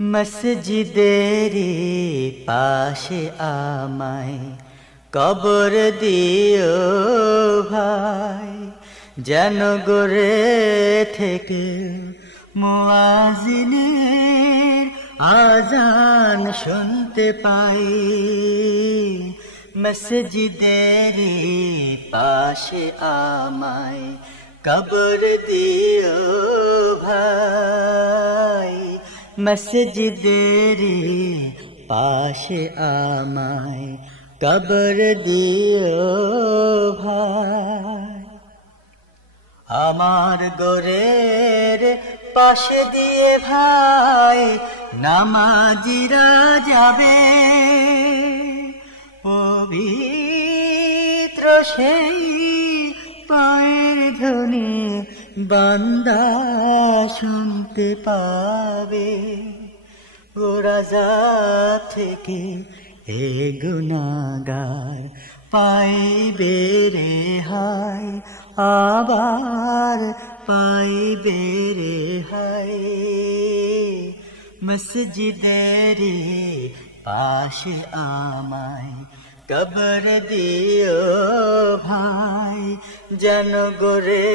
মসজিদেরি পাশে আমায় কবর দিও ভাই, যেন গড়ে থেকে মুয়াজ্জিনের আজান শুনতে পাই। মসজিদেরি পাশে আমায় কবর দিও ভাই, মসজিদেরি পাশে আমায় কবর দিও ভাই। আমার গোরের পাশে দিয়ে ভাই নামাজিরা যাবে, পবিত্র সেই পায়ের ধ্বনি বান্দা শুনতে পাবে। গোরাজা থেকে এ গুনাহগার পাইবে রেহাই, আবার পাইবে রেহাই। মসজিদেরি পাশে আমায় কবর দিও ভাই, যেন গড়ে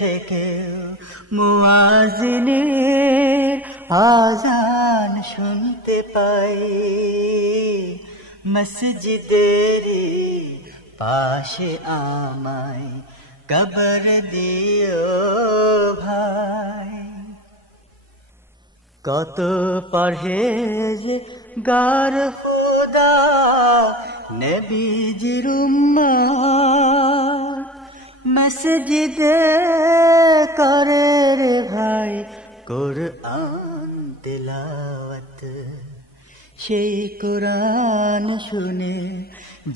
থেকে মুয়াজ্জিনের আজান শুনতে পাই। মসজিদেরি পাশে আমায় কবর দিও ভাই। কত পরহেজ গার খুদা নবীজির উম্মত, মসজিদে করে রে ভাই কুরআন তিলাওয়াত। সেই কুরআন শুনে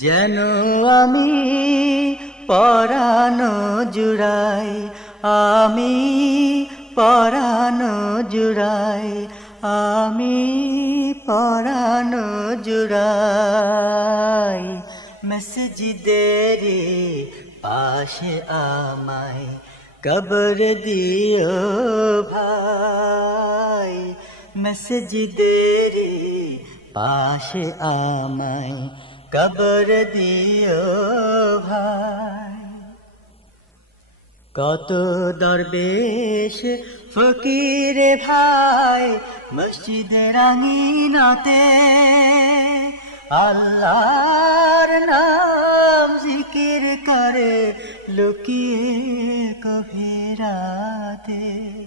যেন আমি পরানো জুড়াই, আমি পরানো জুড়াই, আমি পরানো জুড়াই। মসজিদেরি পাশে আমায় কবর দিও ভাই, মসজিদেরি পাশে আমায় কবর দিও ভাই। কত দরবেশ ফকিরে ভাই মসজিদের আঙিনাতে আল্লাহর নাম জিকির করে লুকিয়ে গভীর রাতে।